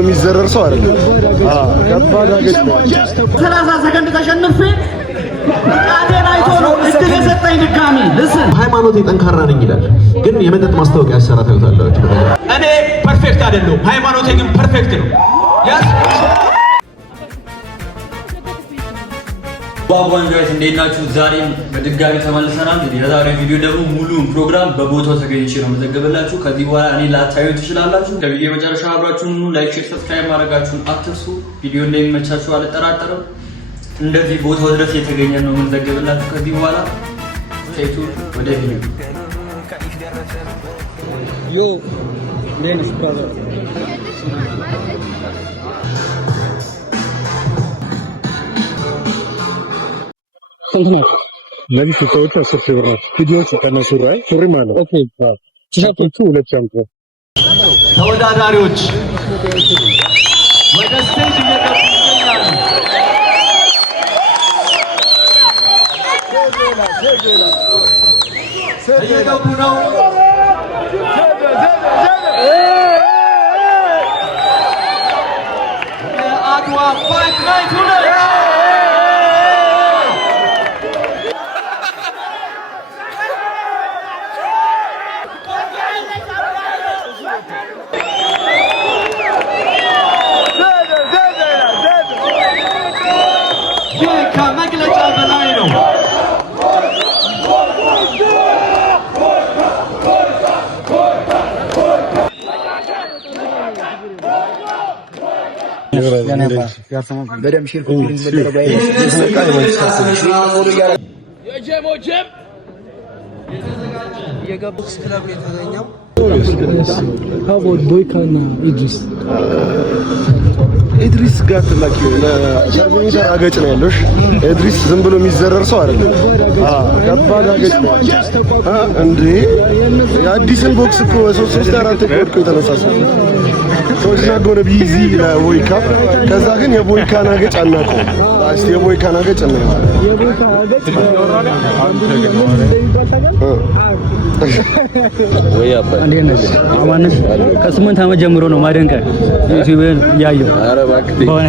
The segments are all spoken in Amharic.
የሚዘረር ሰው አይደለም። ከባድ አገጭ 30 ሰከንድ ተሸንፌ ቃዴን አይቶ ነው እድል የሰጠኝ ድጋሚ። ሃይማኖቴ ጠንካራ ነኝ ይላል፣ ግን የመጠጥ ማስታወቂያ ያሰራ ታዩታላችሁ። እኔ ፐርፌክት አይደለሁም፣ ሃይማኖቴ ግን ፐርፌክት ነው። ባባንጆች እንዴት ናችሁ? ዛሬም በድጋሚ ተመልሰናል። እንግዲህ የዛሬው ቪዲዮ ደግሞ ሙሉ ፕሮግራም በቦታው ተገኝቼ ነው መዘገብላችሁ። ከዚህ በኋላ እኔ ላታዩ ትችላላችሁ። ከቪዲዮ መጨረሻ አብራችሁን ላይክ፣ ሼር፣ ሰብስክራይብ ማድረጋችሁን አትርሱ። ቪዲዮ እንደሚመቻችሁ አልጠራጠርም። እንደዚህ ቦታው ድረስ የተገኘ ነው የምንዘገብላችሁ። ከዚህ በኋላ ሴቱ ወደ ቪዲዮ ዮ ሌንስ ብራዘር ስንት ነው? ለዚህ ፎቶዎች 10 ሺህ ብር ነው። ቪዲዮዎች ከነሱ ላይ ሱሪ ማለት ኦኬ። ቲሸርቶቹ 250 ተወዳዳሪዎች ወደ ስቴጅ እየገቡ ይገኛሉ። እየገቡ ነው። የአድዋ ፋይት ናይት ሁለት ከመግለጫ በላይ ነው። የገቡት ክለብ የተገኘው ቦይካና ኢድሪስ ጋር ተላኪው ለሰርቪስ አገጭ ነው ያለሽ። ኢድሪስ ዝም ብሎ የሚዘረር ሰው አይደለም። ከባድ አገጭ ነው እንዴ! የአዲስን ቦክስ እኮ 3-4 ቆርቆ የተነሳሰ ሰዎች ናገው ነው ቢዚ ለቦይካ። ከዛ ግን የቦይካን አገጭ አናውቀው። እስቲ የቦይካን አገጭ ነው የቦይካ አገጭ ወይ አባ እንዴት አማንስ ከ8 ዓመት ጀምሮ ነው ማደንቀ ዩቲዩብን ያየው። አረ እባክህ ሆነ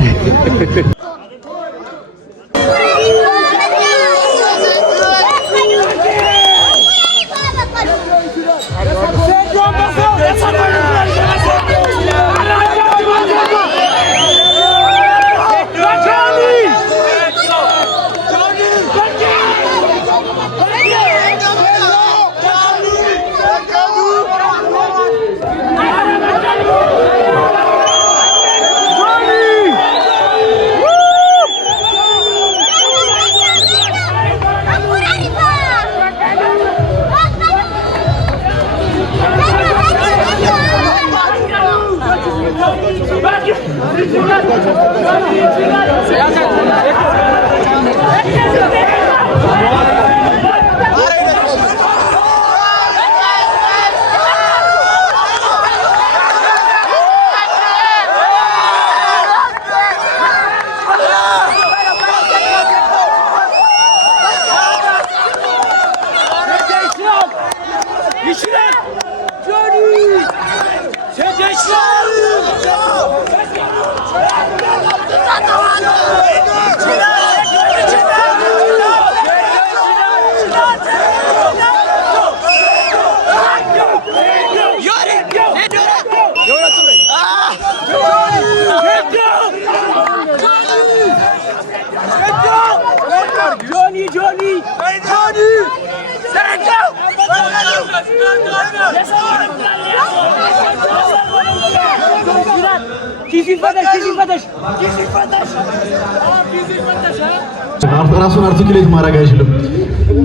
ራሱን አርቲኩሌት ማድረግ አይችልም።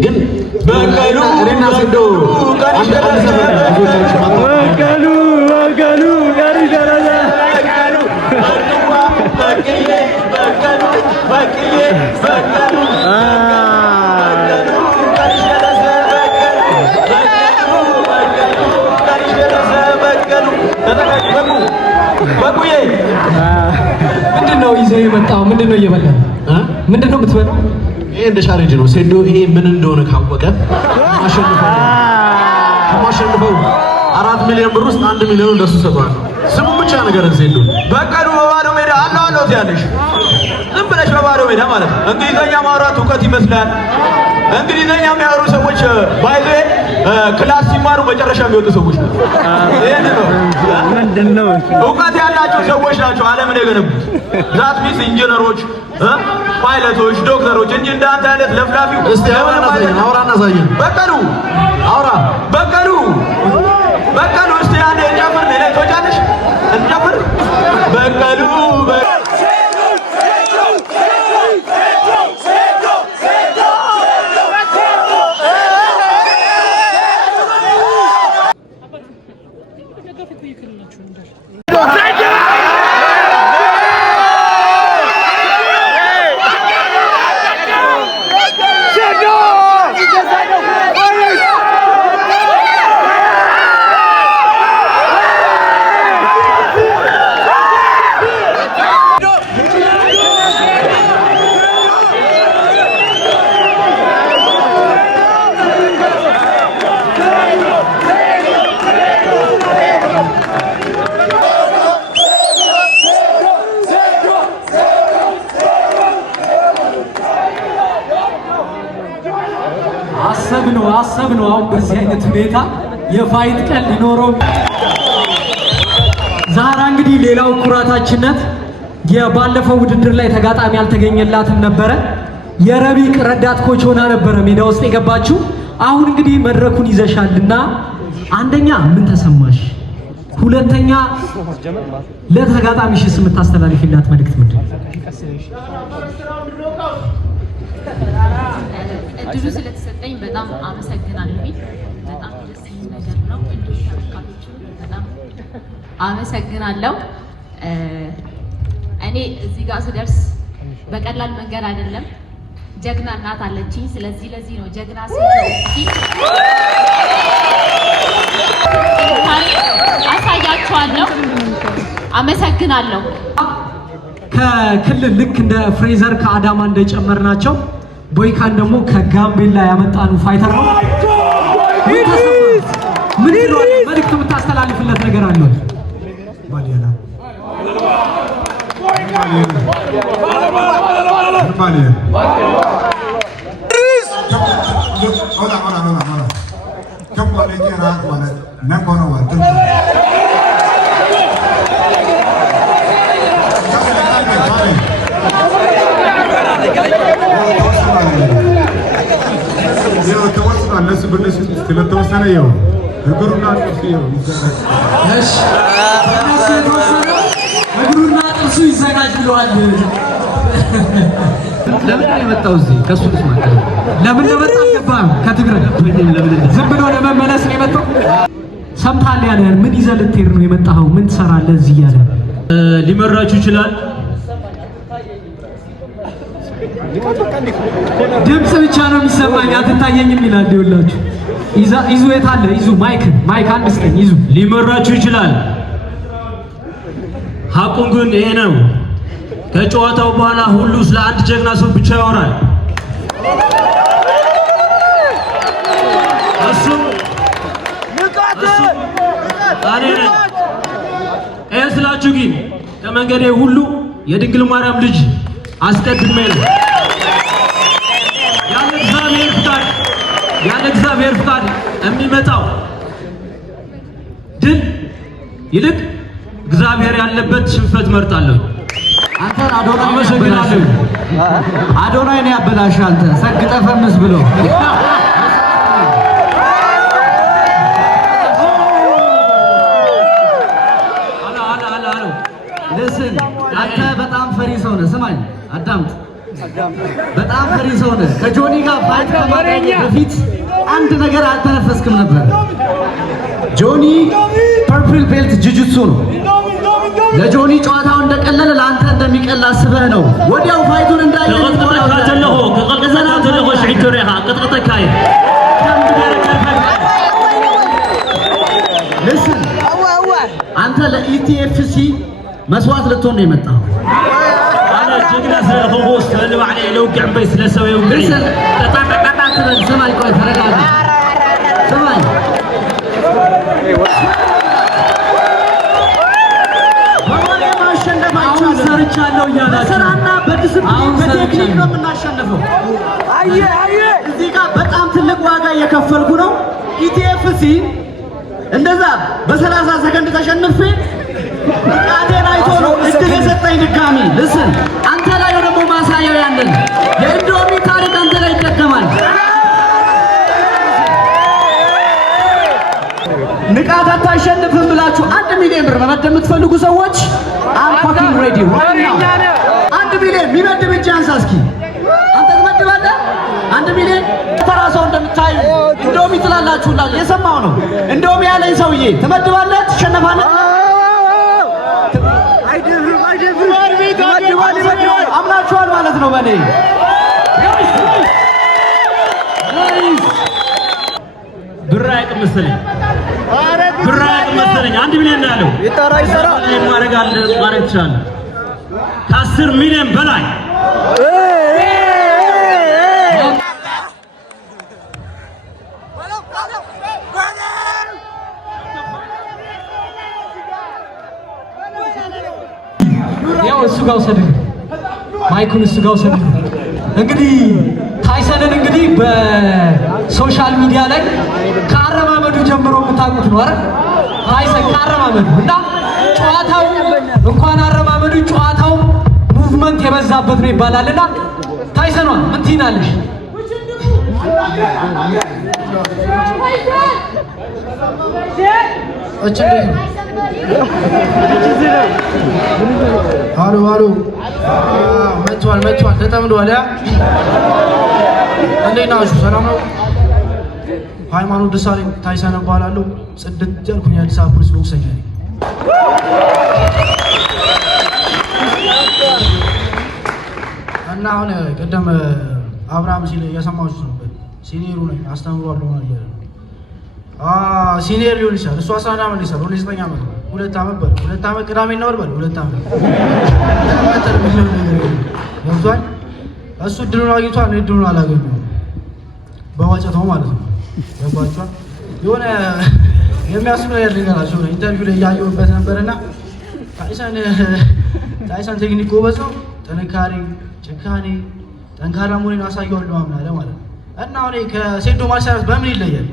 ግን በቀሉ እኔና ሰዶ በቀሉ ጋር ይደረለ አምጣው። ምንድነው እየበላህ? ምንድነው የምትበላው? ይሄ እንደ ቻሌንጅ ነው። ሴዶ ይሄ ምን እንደሆነ ካወቀ ከማሸንፈው 4 ሚሊዮን ብር ውስጥ 1 ሚሊዮን ለሱ ሰጥቷል። ስሙ ብቻ ነገር ሴዶ በቀኑ በባዶ ሜዳ አለው ያለሽ ዝም ብለሽ በባዶ ሜዳ ማለት ነው። እንግሊዘኛ ማውራት እውቀት ይመስላል። እንግሊዘኛ የሚያወሩ ሰዎች ባይዘ ክላስ ሲማሩ መጨረሻ የሚወጡ ሰዎች ናቸው። ይሄን ነው ምንድነው እውቀት ያላቸው ሰዎች ናቸው ዓለምን የገነቡት። ዛት ሚስ ኢንጂነሮች፣ ፓይለቶች፣ ዶክተሮች እንጂ እንዳንተ አይነት ለፍላፊው እስቲ አውራና ሳየን በቀኑ አውራ በቀኑ እስቲ አንዴ እንጨፍር ነው ተወጫለሽ እንጨፍር በቀሉ አሰብነው አሁን በዚህ አይነት ሁኔታ የፋይት ቀን ሊኖረው ዛራ እንግዲህ ሌላው ኩራታችነት የባለፈው ውድድር ላይ ተጋጣሚ ያልተገኘላትም ነበረ። የረቢቅ ረዳት ኮች ሆና ነበረ ሜዳ ውስጥ የገባችው። አሁን እንግዲህ መድረኩን ይዘሻልና አንደኛ ምን ተሰማሽ? ሁለተኛ ለተጋጣሚሽስ የምታስተላልፊላት መልእክት ምንድን ነው? እድሉ ስለተሰጠኝ በጣም አመሰግናለሁ። በጣም ደስ የሚል ነገር ነው። እንዲሁ ተመልካቾቹ በጣም አመሰግናለሁ። እኔ እዚህ ጋር ስደርስ በቀላል መንገድ አይደለም። ጀግና እናት አለችኝ። ስለዚህ ለዚህ ነው ጀግና አሳያችኋለሁ። አመሰግናለሁ። ከክልል ልክ እንደ ፍሬዘር ከአዳማ እንደጨመርናቸው ቦይካን ደግሞ ከጋምቤላ ያመጣነው ፋይተር ነው። ምን ነው መልእክት የምታስተላልፍለት ነገር አለ? ባዲያና እነሱ በእነሱ ስለተወሰነ ይኸው እግሩና ጥርሱ ጥርሱ ይዘጋጅ ብለዋል። ለምን ነው የመጣው እዚህ? ከሱ ልስማት ለምን ለመጣ አልገባም። ከትግራይ ዝም ብሎ ለመመለስ ነው የመጣው። ሰምታል ያለን ምን ይዘህ ልትሄድ ነው የመጣኸው? ምን ትሰራለህ እዚህ ያለ ሊመራችሁ ይችላል። ድምጽ ብቻ ነው የሚሰማኝ አትታየኝም ይላል። ይኸውላችሁ ይዙ የት አለ? ይዙ ማይክ አንድ ስጠኝ። ይዙ ሊመራችሁ ይችላል። ሐቁን ግን ይሄ ነው። ከጨዋታው በኋላ ሁሉ ስለ አንድ ጀግና ሰው ብቻ ያወራል። እሱም እኔ ነኝ። ይሄ ስላችሁ ግን ከመንገዴ ሁሉ የድንግል ማርያም ልጅ አስቀድሜ ነው። ያለ እግዚአብሔር ፍቃድ የሚመጣው ድል ይልቅ እግዚአብሔር ያለበት ሽንፈት መርጣለሁ። አንተን አዶናይ ነው ያበላሽ። አንተ ሰግጠ ፈምስ ብሎ አንተ በጣም ፈሪ ሰው ነህ። ስማኝ አዳምጥ። በጣም ፈሪ ሰው ነህ። ከጆኒ ጋር ፋይት ከማድረግ በፊት አንድ ነገር አልተነፈስክም ነበር። ጆኒ ፐርፕል ቤልት ጁጁትሱ ነው። ለጆኒ ጨዋታው እንደቀለለ ለአንተ እንደሚቀል አስበህ ነው ወዲያው ፋይቱን እንዳየህ አንተ ለኢቲኤፍሲ መስዋዕት ልትሆን ነው የመጣው። سنة فوق اللي عليه لو قاعد بيس لسوي وقعي تبل سمعي ቆይ ተረጋጋ سمعي አሁን ሰርቻለሁ እያላችሁ በስራና በዲስፕሊን በቴክኒክ ነው የምናሸንፈው። እዚህ ጋር በጣም ትልቅ ዋጋ እየከፈልኩ ነው። ኢቲኤፍሲ እንደዛ በ30 ሰከንድ ተሸንፌ ቃዴን አይቶ ነው እድል የሰጠኝ ድጋሚ። ልስን አንተ ላይ ደግሞ ማሳያው ያለን የኢንዶሚ ታሪክ አንተ ላይ ይደገማል። ንቃት አታሸንፍም ብላችሁ 1 ሚሊዮን ብር መመደብ የምትፈልጉ ሰዎች I'm fucking ready right now 1 ሚሊዮን የሚመድብ እጅ አንሳ እስኪ። አንተ ትመድባለህ 1 ሚሊዮን ተራሰው እንደምታዩ ኢንዶሚ ትላላችሁ እና የሰማው ነው። ኢንዶሚ ያለኝ ሰውዬ ትመድባለህ ትሸነፋለህ። አምናችኋል ማለት ነው በኔ ብር አይቅም መሰለኝ ብር አይቅም መሰለኝ 1 ሚሊዮን ነው ያለው። ይጣራ ማድረግ ትችላለህ ከ10 ሚሊዮን በላይ ያው እሱ ጋር ወሰድን ማይኩን እሱ ጋር ወሰድን። እንግዲህ ታይሰንን እንግዲህ በሶሻል ሚዲያ ላይ ከአረማመዱ ጀምሮ የምታውቁት ነው አይደል? ታይሰን ከአረማመዱ እና ጨዋታው እንኳን አረማመዱ ጨዋታው ሙቭመንት የበዛበት ነው ይባላልና ታይሰኗ ምን ትይናለሽ? አሎ መጥቷል ተጠምዷል። እንዴት ናችሁ? ሰላም ነው? ሃይማኖት ደሳለኝ ታይሰን እባላለሁ። ጽድት ያልኩኝ የአዲስ አበባ ፖሊስ ቦክሰኛ ነኝ። እና አሁን ቀደም አብርሃም ሲል እየሰማችሁ ነበር። ሲኒየሩ ነኝ አስተምሯለሁ ማለት ነው። ሲኒየር ሊሆን ይችላል። እሱ 11 ዓመት ይሰራል። 9 ዓመት ነው። 2 ዓመት በል 2 ዓመት ቅዳሜና እሑድ በል 2 ዓመት ገብቷል። እሱ እድሉን አግኝቷል። እኔ እድሉን አላገኘሁም በዋጨታው ማለት ነው። ገባችኋል? የሆነ የሚያስብ ነገር ልንገራችሁ ነው። ኢንተርቪው ላይ እያየሁበት ነበርና ታይሰን ቴክኒክ ጎበዝ ነው። ጥንካሬ፣ ጭካኔ፣ ጠንካራ መሆኔን አሳየዋለሁ አምናለሁ ማለት ነው። እና አሁን ከሴዶ ማርሻል በምን ይለያል?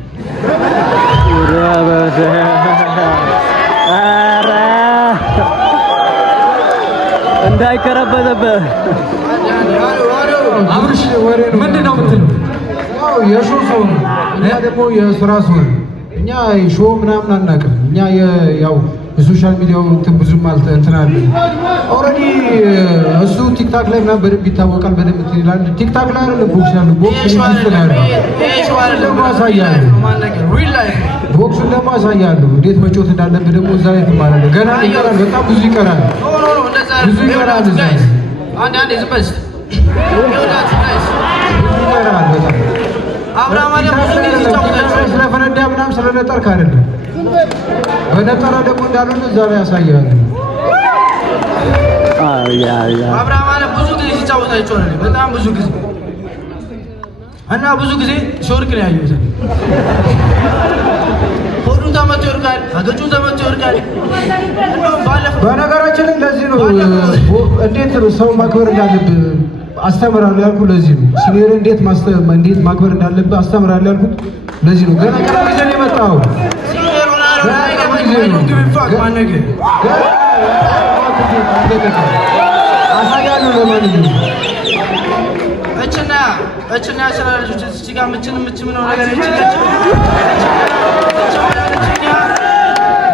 እንዳይከረበተበት አብርሽ ምንድን ነው የምትለው? ያው የሾው ሰው ነው። እኛ ደግሞ የስራ ሰው ነው። እኛ ሾው ምናምን አናውቅም። እኛ ያው የሶሻል ሚዲያው እንትን ብዙም እንትን አለ። ኦልሬዲ እሱ ቲክታክ ላይ ምናምን በደንብ ይታወቃል። በደንብ እንትን ይላል። ቲክታክ ላይ አይደለም ቦክስ ያለው ቦክስ ደግሞ አሳያለሁ። ቦክሱን ደግሞ አሳያለሁ። እንዴት መጮት እንዳለብህ ደግሞ እዛ ላይ ትማራለህ። ገና ይቀራል፣ በጣም ብዙ ይቀራል። ብዙ ይቀራል። እዛ አንድ ዝም በል ስለፈነዳ ምናምን ስለነጠርክ አይደለም። በነጠራ ደግሞ እንዳልሆነ እዛ ላይ ያሳያል። አብርሃም አለ ብዙ ጊዜ ሲጫወት አይቼዋለሁ። በጣም ብዙ ጊዜ እና ብዙ ጊዜ ሲወርቅ ነው ያየሁት። ሆዱን ተመቶ ይወርቃል፣ አገጩን ተመቶ ይወርቃል። በነገራችን ላይ ለዚህ ነው እንዴት ሰው ማክበር እንዳለብህ አስተምራለሁ ያልኩህ ለዚህ ነው። ሲኒየር እንዴት ማክበር እንዳለብህ አስተምራለሁ ያልኩት ለዚህ ነው። ገና ቅርብ ጊዜ ነው የመጣኸው። አሳያለሁ። ለማንኛውም እችና ያስራለች እዚህ ጋር ምችን ነው ነገር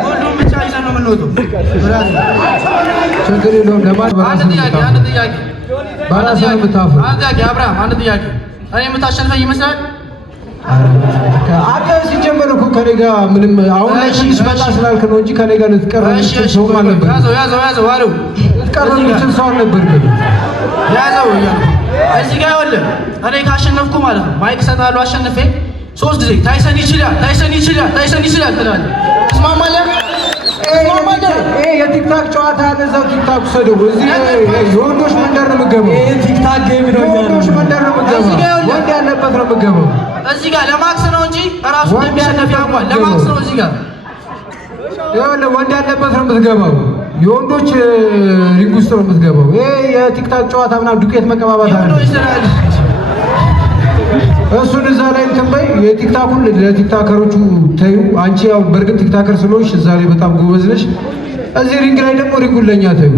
ሁሉም ብቻ ይዘን ነው የምንወጣው። ችግር የለውም። አንድ ጥያቄ ባላሰብ የምታፍር አንድ ጥያቄ አብርሃም፣ አንድ ጥያቄ እኔ የምታሸንፈኝ ይመስላል? አንተ ሲጀመር እኮ ከኔ ጋር ምንም አሁን ላይ ትንሽ መጣ ስላልክ ነው እንጂ ከኔ ጋር ልትቀርብ የምትችል ሰው አልነበርም። ያዘው አለው ልትቀርብ የምትችል ሰው አልነበርም። ያዘው እዚህ ጋር ይኸውልህ እኔ ካሸነፍኩ ማለት ነው ማይክ እሰጥሃለሁ። አሸንፌ 3 ጊዜ ታይሰን ይችላል ትላለህ። ትስማማለህ? የቲክታክ ጨዋታ ያለዛው ቲክታክ ሰደው እዚህ የወንዶች መንደር ነው የምትገባው። ቲክታክ ጌም ነው የወንዶች መንደር ነው የምትገባው። ወንድ ያለበት ነው የምትገባው። እዚህ ጋር ለማክስ ነው እንጂ ራሱ እንደሚሸነፍ ያውቃል። ለማክስ ነው እዚህ ጋር ይኸውልህ ወንድ ያለበት ነው የምትገባው። የወንዶች ሪንግ ውስጥ ነው የምትገባው። ይሄ የቲክታክ ጨዋታ ምናምን ዱቄት መቀባባት አይደለም። እሱን እዛ ላይ እንትን በይ። የቲክታኩን ለቲክታከሮቹ ተዩ። አንቺ ያው በእርግጥ ቲክታከር ስለሆንሽ እዛ ላይ በጣም ጎበዝ ነሽ። እዚህ ሪንግ ላይ ደግሞ ሪንጉን ለኛ ተዩ።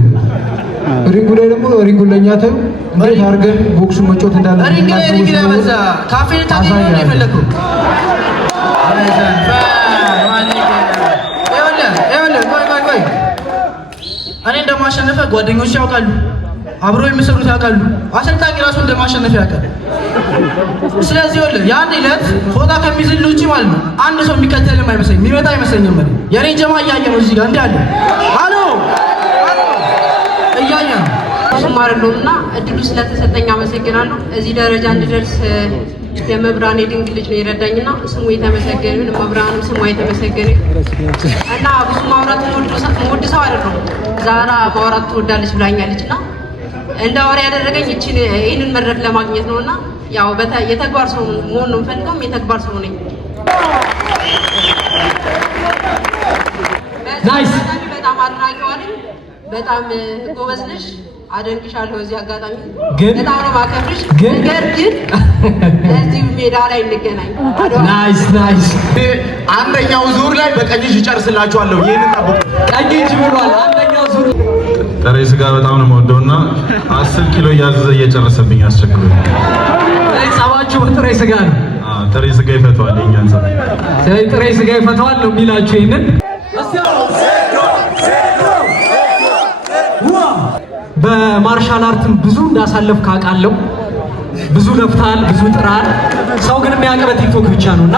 ሪንጉን ለኛ ተዩ። እንዴት አድርገን ቦክሱን መጮት እንዳለብን ሪንግ ላይ በዛ ካፌ ታዲያ ነው የፈለከው። ቆይ እኔ እንደማሸነፈ ጓደኞች ያውቃሉ፣ አብሮ የሚሰሩት ያውቃሉ፣ አሰልጣኝ ራሱ እንደማሸነፍ ያውቃል። ስለዚህ ያን ዕለት ፎታ ከሚዝል ውጪ ማለት ነው አንድ ሰው የሚከተልም አይመስለኝም፣ የሚመጣ አይመስለኝም። ማለት የኔ ጀማ እያየ ነው እዚህ ጋር እንዴ አለ አሎ እያየ ነው ማረሉና እድሉ ስለተሰጠኝ አመሰግናለሁ። እዚህ ደረጃ እንድደርስ የመብራን የድንግል ልጅ ነው የረዳኝና ስሙ የተመሰገነ ይሁን። መብራንም ስሙ የተመሰገነ እና ብዙ ማውራት ወድ ሰው አይደለም። ዛራ ማውራት ትወዳለች ብላኛለችና እንደ ወሬ ያደረገኝ ይህንን መድረክ ለማግኘት ነውና ያው የተግባር ሰው መሆን ነው የምፈልገው። የተግባር ሰው ነኝ። ናይስ። በጣም አድናቂዋ ነኝ። በጣም ጎበዝ ነሽ። አደንቅሻለሁ። እዚህ አጋጣሚ በጣም ነው ማከብርሽ። ነገር ግን እዚህ ሜዳ ላይ እንገናኝ። ናይስ። አንደኛው ዙር ላይ በቀኝ እጅ ጨርስላችኋለሁ። ይሄን ጠብቁ። ቀኝ እጅ ብሏል። አንደኛው ዙር ጥሬ ስጋ በጣም ነው የምወደውና 10 ኪሎ እያዘዘ እየጨረሰብኝ አስቸግሮኝ። ጸባችሁ በጥሬ ስጋ ነው። ጥሬ ስጋ ይፈተዋል። የእኛን ጸባይ ጥሬ ስጋ ይፈተዋል ነው የሚላችሁ። ይሄንን በማርሻል አርትም ብዙ እንዳሳለፍክ አውቃለሁ። ብዙ ለፍታል፣ ብዙ ጥራል። ሰው ግን የሚያውቅ በቲክቶክ ብቻ ነውና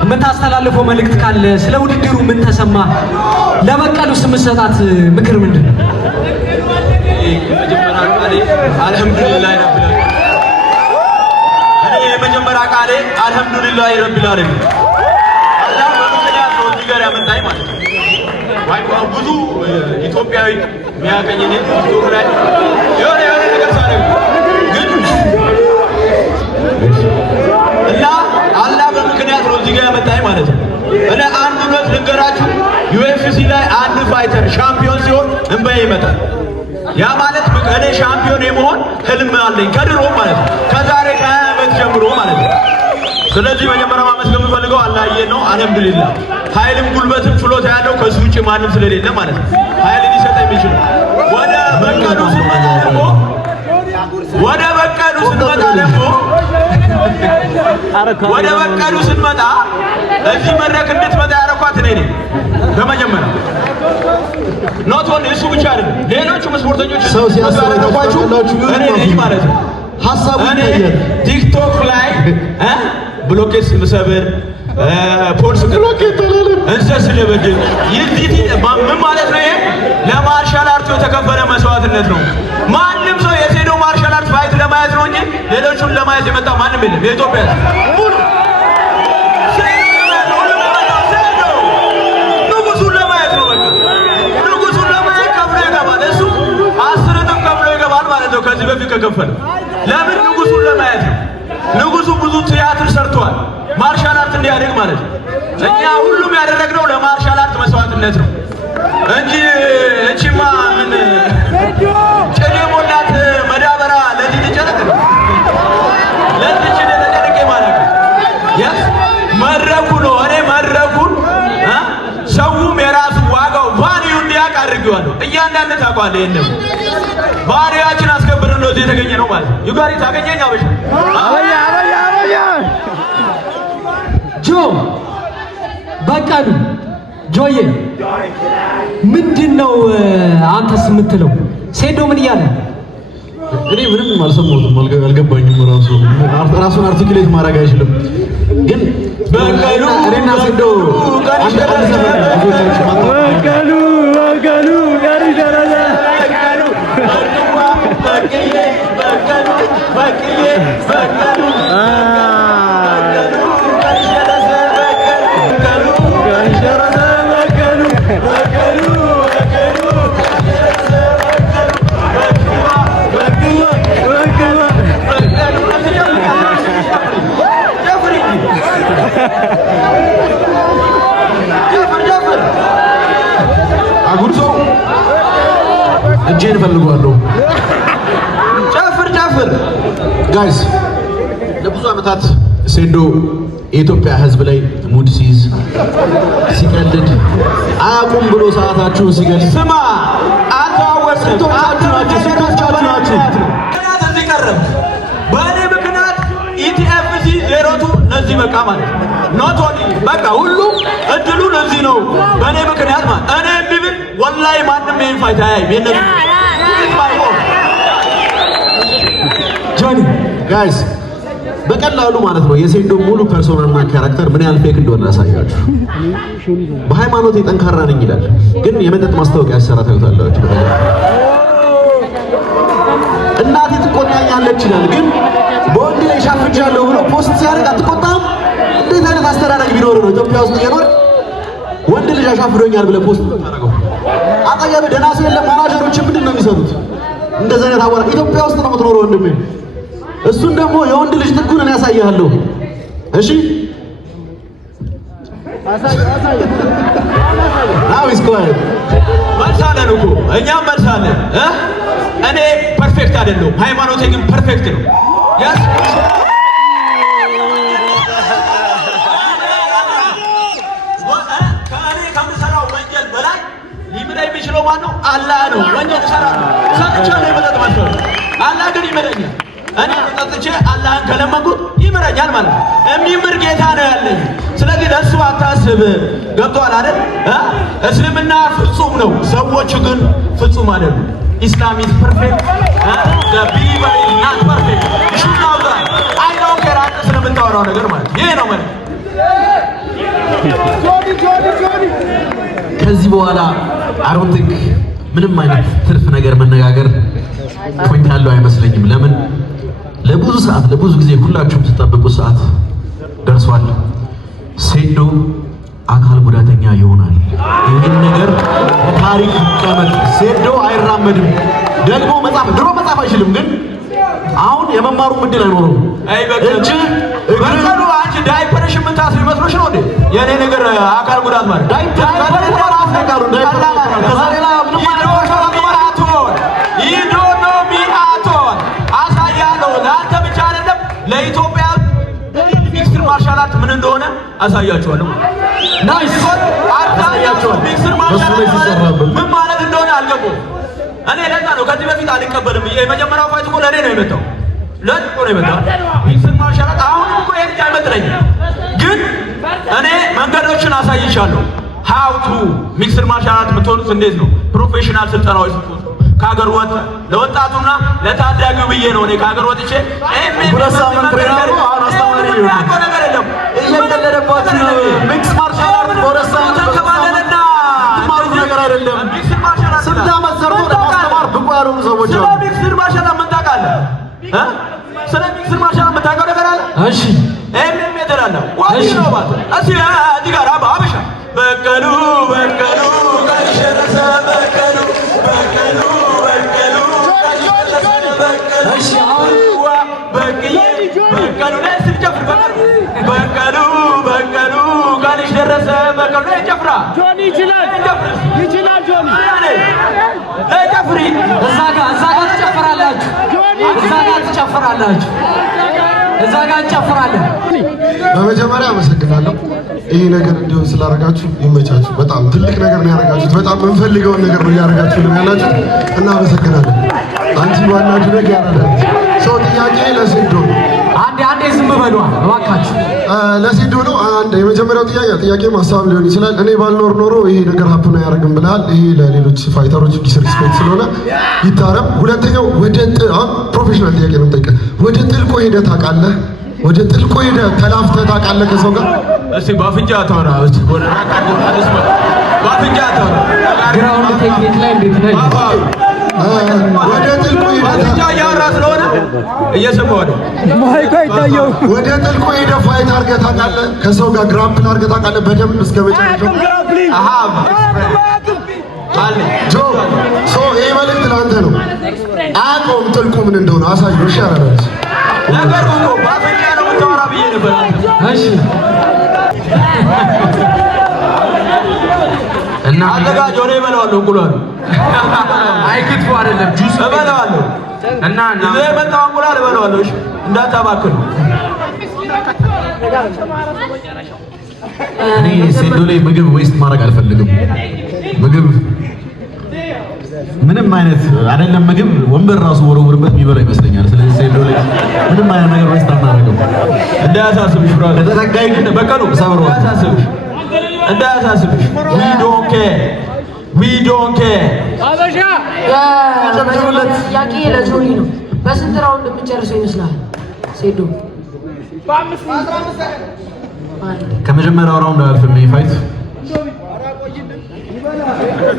የምታስተላልፈው መልእክት ካለ ስለ ውድድሩ ምን ተሰማ? ለበቀሉ ስምሰጣት ምክር ምንድን ነው? አልሐምዱሊላህ ረብል ዓለሚን። እኔ የመጀመሪያ ቃሌ አልሐምዱሊላህ ረብል ዓለሚን። አላህ በምክንያት ነው እዚህ ጋር ያመጣኝ ማለት ነው። ብዙ ኢትዮጵያዊ የሚያቀኝ እኔ ቲክቶክ ላይ የሆነ ነገር ሳደርግ ግን እና አላህ በምክንያት ነው እዚህ ጋር ያመጣኝ ማለት ነው። እኔ አንድ እውነት ልንገራችሁ፣ ዩኤፍሲ ላይ አንድ ፋይተር ሻምፒዮን ሲሆን እንባዬ ይመጣል። ያ ማለት እኔ ሻምፒዮን የመሆን ህልም አለኝ ከድሮ ማለት ነው፣ ከዛሬ ከ20 ዓመት ጀምሮ ማለት ነው። ስለዚህ መጀመሪያ ማመስገን የምፈልገው አላህዬ ነው። አልሐምዱሊላህ ኃይልም ጉልበትም ችሎታ ያለው ከሱ ውጭ ማንም ስለሌለ ማለት ነው። ኃይል ሊሰጥ የሚችል ወደ በቀሉ ስንመጣ ደግሞ እዚህ መድረክ እንድትመጣ ያደረኳት እኔ ነኝ በመጀመሪያ። ኖት ኦንሊ እሱ ብቻ አይደለም፣ ሌሎቹም ስፖርተኞች ሰው ሲያስረዳችሁ እኔ ነኝ ማለት ነው። ሐሳቡ እኔ ይታያል። ቲክቶክ ላይ ብሎኬት ስሰብር ፖሊስ ብሎኬት እንሰስ ስለበድል ምን ማለት ነው? ይሄ ለማርሻል አርቱ የተከፈለ መስዋዕትነት ነው። ማንም ሰው የሄደው ማርሻል አርት ፋይት ለማየት ነው እንጂ ሌሎቹን ለማየት የመጣ ማንም የለም። የኢትዮጵያ ሙሉ ንጉሱን ለማየት ነው። በቃ ንጉሱን ለማየት ከፍሎ ይገባል። እሱ 10 እጥፍ ከፍሎ ይገባል ማለት ነው ከዚህ በፊት ከከፈለ። ለምን? ንጉሱን ለማየት ነው። ንጉሱ ብዙ ቲያትር ሰርቷል ማርሻል አርት እንዲያደግ ማለት ነው። እኛ ሁሉም ያደረግነው ለማርሻል አርት መስዋዕትነት ነው እንጂ እቺማ ምን ጨሌ ሞላት መዳበራ ለዚህ ተጨረቀ ለዚህ ጭኔ ተጨረቀ ማለት ነው። ያስ መድረኩ ነው። እኔ መድረኩን ሰውም የራሱ ዋጋው ቫልዩ እንዲያውቅ አድርጌዋለሁ። እያንዳንዱ ታውቃለህ። ይሄን ባህሪያችን አስከብረን ነው እዚህ የተገኘ ነው ማለት ነው። ዩጋሪ ታገኘኝ አበሻ ጆ በቀሉ ጆዬ ምንድነው አንተስ የምትለው? ሴዶ ምን እያለ? እኔ ምንም አልሰማሁትም፣ አልገባኝም። ራሱን አርቲኩሌት ማድረግ አይችልም። ግን በቀሉ እኔና ሴዶ አንድ በቀሉ ጨፍር አጉርሶ እጄን እፈልገዋለሁ። ጨፍር ጋይስ ለብዙ ዓመታት ሴዶ የኢትዮጵያ ሕዝብ ላይ ሙድ ሲይዝ ሲቀልድ አያቁም ብሎ ሰዓታችሁ ሲገል ስማ አታወስቶ ሴቶቻችሁ ናችሁ እዚህ ቀረብ በእኔ ምክንያት ኢቲኤፍሲ ዜሮቱ ለዚህ በቃ ማለት ኖት ኦንሊ በቃ ሁሉም እድሉ ለዚህ ነው በእኔ ምክንያት ማለት እኔ ቢብል ወላሂ ማንም ይሄን ፋይታ ያይ ጆኒ ጋይስ በቀላሉ ማለት ነው የሴዶ ሙሉ ፐርሶናልና ካራክተር ምን ያህል ፌክ እንደሆነ ያሳያችሁ። በሃይማኖት ጠንካራ ነኝ ይላል፣ ግን የመጠጥ ማስታወቂያ ሲሰራ ታዩታላችሁ። እናቴ ትቆጣኛለች ይላል፣ ግን በወንድ ላይ ሻፍጃለሁ ብሎ ፖስት ሲያደርግ አትቆጣም? እንዴት አይነት አስተዳዳሪ ቢኖር ነው ኢትዮጵያ ውስጥ እየኖር ወንድ ልጅ አሻፍዶኛል ብለህ ፖስት ታደርገው? አጠገብህ ደህና ሰው የለም። ማናጀሮች ምንድን ነው የሚሰሩት? እንደዚህ አይነት አወራ ኢትዮጵያ ውስጥ ነው የምትኖረው ወንድሜ። እሱን ደግሞ የወንድ ልጅ ጥጉን እኔ ያሳያለሁ። እሺ ናው ይስኮይ መልሳለን እኮ እኛም መልሳለን። እኔ ፐርፌክት አይደለሁም፣ ሃይማኖቴ ግን ፐርፌክት ነው። ያስ ከእኔ ከምሰራው ወንጀል በላይ ሊምራ የሚችለው ማን ነው? አላህ ነው። ወንጀል እሰራለሁ፣ ሰጥቻለሁ የመጠጥ ማስታወቂያ አላህ ግን ይመረኛል። እኔ ተጠጥቼ አላህን ከለመንኩት ይምረኛል ማለት ነው። የሚምር ጌታ ነው ያለኝ። ስለዚህ ለእሱ አታስብ። ገብቶሃል አይደል? እስልምና ፍጹም ነው፣ ሰዎቹ ግን ፍጹም አይደሉም። ኢስላም ኢዝ ፐርፌክት ዘ ቢሊቨር ኢዝ ናት ፐርፌክት። ሹናውዛ አይ ዶንት ኬር አንተ ስለምታወራው ነገር ማለት ይሄ ነው ማለት። ከዚህ በኋላ አይ ዶንት ቲንክ ምንም አይነት ትርፍ ነገር መነጋገር ፖይንት ያለው አይመስለኝም። ለምን ለብዙ ሰዓት ለብዙ ጊዜ ሁላችሁም ተጠብቁ ሰዓት ደርሷል። ሴዶ አካል ጉዳተኛ ይሆናል። ይህን ነገር ታሪክ ይቀመጥ። ሴዶ አይራመድም። ደግሞ ድሮ መጻፍ አይችልም፣ ግን አሁን የመማሩ እድል አይኖረውም። እጅ በቀሉ አንቺ ዳይፐርሽ የምታስሪ መስሎሽ ነው እንዴ? የኔ ነገር አካል ጉዳት ማለት ዳይፐር አስነጋሩ ዳይፐር ከዛ ሌላ ምንም ለኢትዮጵያ ሚክስድ ማርሻል አርት ምን እንደሆነ አሳያችኋለሁ። ናይስ አሳያችኋለሁ። ሚክስድ ማርሻል አርት ምን ማለት እንደሆነ አልገባሁም። እኔ ለዛ ነው ከዚህ በፊት አልቀበልም። የመጀመሪያው ፋይት እኮ ለእኔ ነው የመጣው፣ ለእኔ ነው የመጣው ሚክስድ ማርሻል አርት። አሁን እኮ ይሄን አይመጥረኝም፣ ግን እኔ መንገዶችን አሳይቻለሁ። ሀውቱ ሚክስድ ማርሻል አርት የምትሆኑት እንዴት ነው? ፕሮፌሽናል ስልጠናዎች ከሀገር ወጥ ለወጣቱና ለታዳጊው ብዬ ነው። እኔ ከሀገር ወጥቼ ሁለት ሳምንት ትሬናሩ አሁን አስተማሪ ነው ነገር የለም እየተደረባችሁ ነው። ሚክስ ማርሻል አርት በሁለት ሳምንት ተከማለና ማሩ ነገር አይደለም። ሚክስ ማርሻል አርት ስንት ዓመት ሰርቶ ለማስተማር ብቁ ያልሆኑ ሰዎች ነው። ሚክስ ማርሻል አርት ምን ታውቃለህ? ስለ ሚክስ ማርሻል አርት የምታውቀው ነገር አለ? እሺ የተላለ ዋይ ነው ማለት እዚህ እዚህ ጋር አበሻ በቀሉ ከሸረሰ በቀሉ በቀሉ ጋልሽ ደረሰ በቀሉ ላይ ጨፍራ ጆኒ ይችላል ጆኒ ላይ ጨፍሪ እዛ ጋር ትጨፍራላችሁ፣ እዛ ጋር እንጨፍራለን። በመጀመሪያ አመሰግናለሁ። ይሄ ነገር እንዲሆን ስላደረጋችሁ ይመቻችሁ። በጣም ትልቅ ነገር ነው ያደረጋችሁት። በጣም የምንፈልገውን ነገር ነው ያደረጋችሁ ነው ያላችሁ እና አመሰግናለሁ። አንቺ ዋና ድረግ ያረዳል ሰው ጥያቄ ለሴዶ አንዴ ዝም በሏ እባካችሁ። ለሴዶ ነው አንድ የመጀመሪያው ጥያቄ ማሳብ ሊሆን ይችላል። እኔ ባልኖር ኖሮ ይሄ ነገር ሀፕን አያደርግም ብለሃል። ይሄ ለሌሎች ፋይተሮች ዲስሪስፔክት ስለሆነ ይታረም። ሁለተኛው ወደ ፕሮፌሽናል ጥያቄ ነው ጠይቀ ወደ ጥልቆ ሄደህ ታውቃለህ? ወደ ጥልቆ ሄደህ ተላፍተህ ታውቃለህ ከሰው ጋር? እስቲ ባፍንጫ ታወራ እስቲ ወደ ባፍንጫ ታወራ ግራውንድ ቴክኒክ ላይ እንዴት ነህ? ወደ ጥልቆ ሄደህ ያወራ ስለሆነ እየሰማሁ ነው። ማይክ አይታየው። ወደ ጥልቆ ሄደህ ፋይት አድርገህ ታውቃለህ? ከሰው ጋር ግራፕል አድርገህ ታውቃለህ? በደንብ እስከ መጨረሻው ጆ ይሄ መልዕክት ለአንተ ነው። አያውቀውም ጥልቁ ምን እንደሆነ አሳየው። እሺ አረጋግጥ ነገሩ እኮ ባፍንጫ ነው የምታወራ ብዬ ነበር። እሺ እና አዘጋጅ ወሬ እበላዋለሁ። እንቁላሉ አይ ክትፎ አይደለም ጁስ እበላዋለሁ። እና ይዘህ የመጣው እንቁላል እበላዋለሁ። እሺ እንዳታባክኑ። እኔ ሴዶ ላይ ምግብ ዌስት ማድረግ አልፈልግም። ምግብ ምንም አይነት አይደለም ምግብ ወንበር ራሱ ወርውርበት የሚበላ ይመስለኛል። ስለዚህ ሴዶ ላይ ምንም አይነት ነገር ዌስት አናደርግም። እንዳያሳስብሽ ብራዘር፣ ለተጠቃይ በቀሉ ሰብሮ እንዳያሳስብሽ we don't care አበሻ ጥያቄ ለጆኒ ነው። በስንት ራውንድ የምንጨርሰው ይመስላል? ሴዶ ከመጀመሪያው ራውንድ አልፈም ፋይት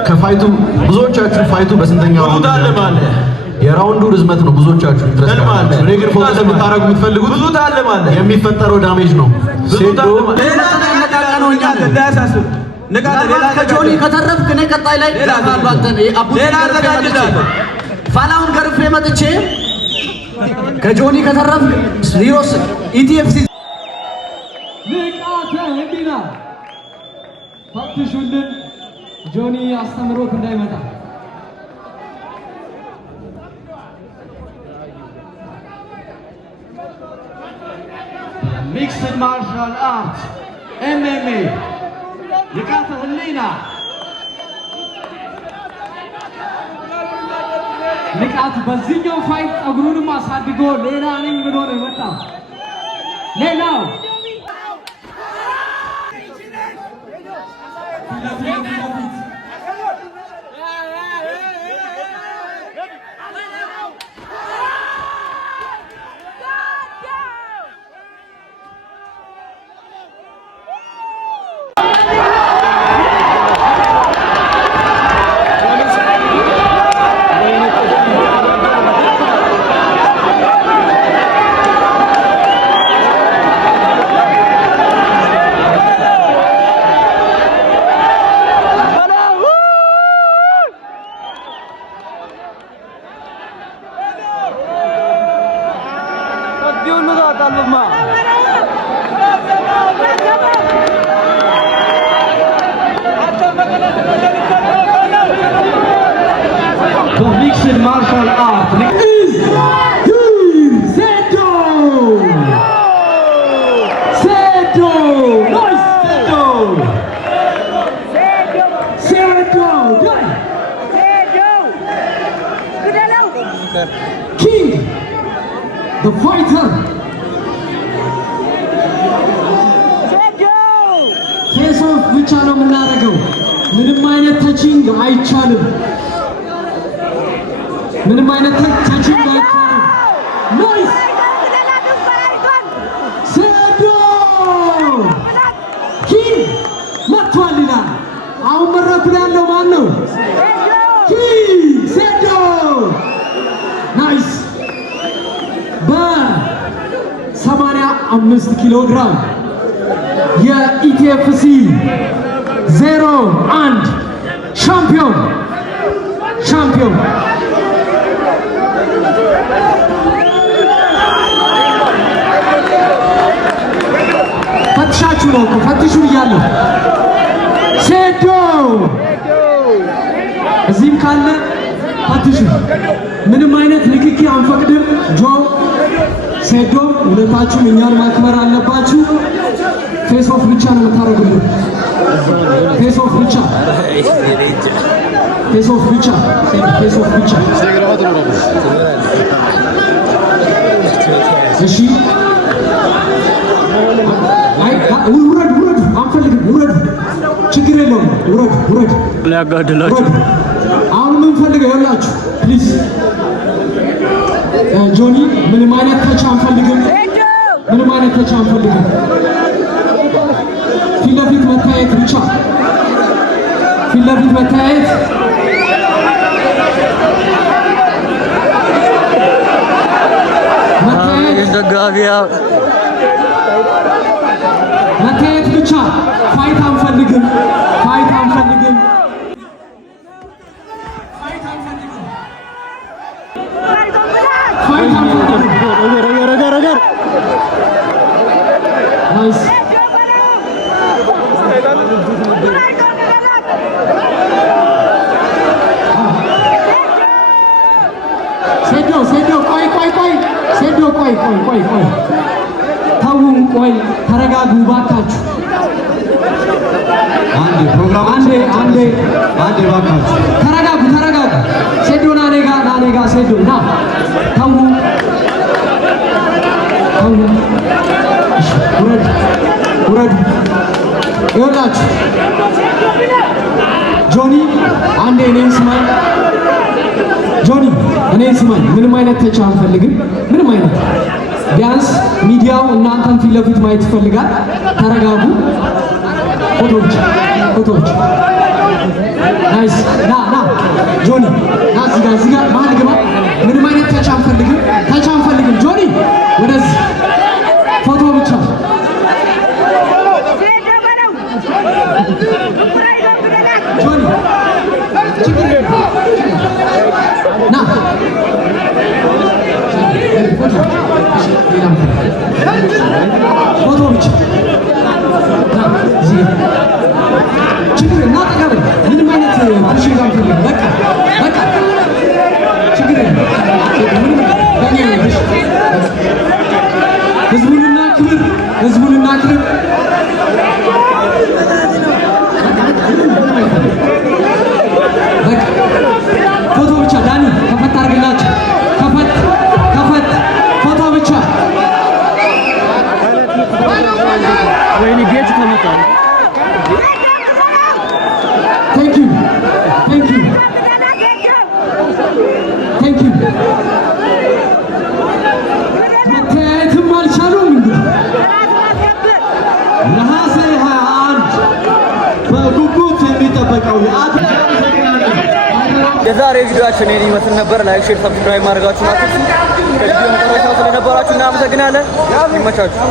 ከፋይቱ ብዙዎቻችሁ ፋይቱ በስንተኛው ራውንድ አለ ማለት የራውንዱ ርዝመት ነው። ብዙዎቻችሁ ኢንትረስት አላችሁ። እኔ ግን ፎከስ የምታረጉ የምትፈልጉት ብዙ ታለ ማለት የሚፈጠረው ዳሜጅ ነው። ሴዶ እንዳያሳስብ ከጆኒ ከተረፍክ እኔ ቀጣይ ላይ ፋላውን ገርፌ መጥቼ ከጆኒ ከተረፍክ ሊሮስ ኢቲኤፍሲ ንቃተ ህሊና ፈትሹልን። ጆኒ አስተምሮት እንዳይመጣ ሚክስድ ማርሻል አርት ኤምኤምኤ ንቃተ ህሊና ንቃት በዚህኛው ፋይት ጸጉሩንም አሳድጎ ሌላ ነኝ ብሎ ነው የመጣው። ሌላው mixed martial art is Sedo. Sedo. Nice Sedo. Sedo. King, the fighter. Face off ብቻ ነው የምናደርገው። ምንም አይነት ተቺንግ አይቻልም። ምንም አይነት ተቺንግ አይቻልም። ናይስ ሴዶ ኪንግ መጥቷል ይላል። አሁን መድረኩ ላይ ያለው ማን ነው? ኪንግ ሴዶ ናይስ። በ85 ኪሎ ግራም የኢቲኤፍሲ 01 ሻምፒዮን ፈትሻችሁ ነው እኮ ፈትሹ እያለሁ ሴዶ እዚህም ካለ ፈትሹ። ምንም አይነት ንክኪ አንፈቅድም። ጆ ሴዶ ሁለታችሁም እኛን ማክበር አለባችሁ። ፌስ ኦፍ ብቻ ነው የምታደርጉልን። ፌስ ኦፍ ብቻ ፌስ ኦፍ ብቻ ፌስ ኦፍ ብቻ። እሺ ውረድ ውረድ፣ አንፈልግም። ውረድ፣ ችግር የለውም። ውረድ ውረድ። ሊያጋድላችሁ አሁን ምን ፈልገው ያላችሁ ፕሊዝ። ጆኒ ምንም አይነት ተች አንፈልግም። ምንም አይነት ተች አንፈልግም። ፊት ለፊት መታየት ብቻ፣ ፊት ለፊት መታየት። መታየት ብቻ። ፋይት አንፈልግም። ፋይት አንፈልግም። ፋይት አንፈልግም። ናይስ ሴዶ ቆይ ሴዶ ቆይ ተው ቆይ ተረጋጉ ባካችሁ። አንዴ ባካችሁ ተረጋጉ። ሴዶ ና ኔጋ ሴዶ ና ተው ውረዱ። ይኸውላችሁ ጆኒ አንዴ እኔን ስማኝ። ጆኒ እኔን ስማኝ። ምንም አይነት ተቻ አንፈልግም። ምንም አይነት ቢያንስ ሚዲያው እናንተን ፊት ለፊት ማየት ይፈልጋል። ተረጋጉ። ፎቶዎች ናይስ። ና ጆኒ ና እዚህ ጋር መሀል ግባ። ምንም አይነት ተቻ አንፈልግም። ጆኒ ወደዚህ ፎቶ ብቻ። ጆኒ ና ፎቶ ብቻ ችግር እና ጠቀም ምንም አይነት ቡልሺት አንፈልግም። በቃ ችግር በእኛ ነሽ። ህዝቡንና ክብር በቃ ፎቶ ብቻ። ዳኒ ከፈት አድርግላችሁ። ከፈት ፎቶ ብቻ። ወይኔ ጌት ተመጣ። Thank you. መታየትም አልቻሉም። እንግዲህ ነሐሴ 21 በጉጉት የሚጠበቀው የዛሬ ቪዲዮአችን ይሄን ይመስል ነበር። ላይክ፣ ሼር፣ ሰብስክራይብ ማድረጋችሁን አትርሱ። ከዚህ መጨረሻው ስለነበራችሁ እናመሰግናለን። ይመቻችሁ።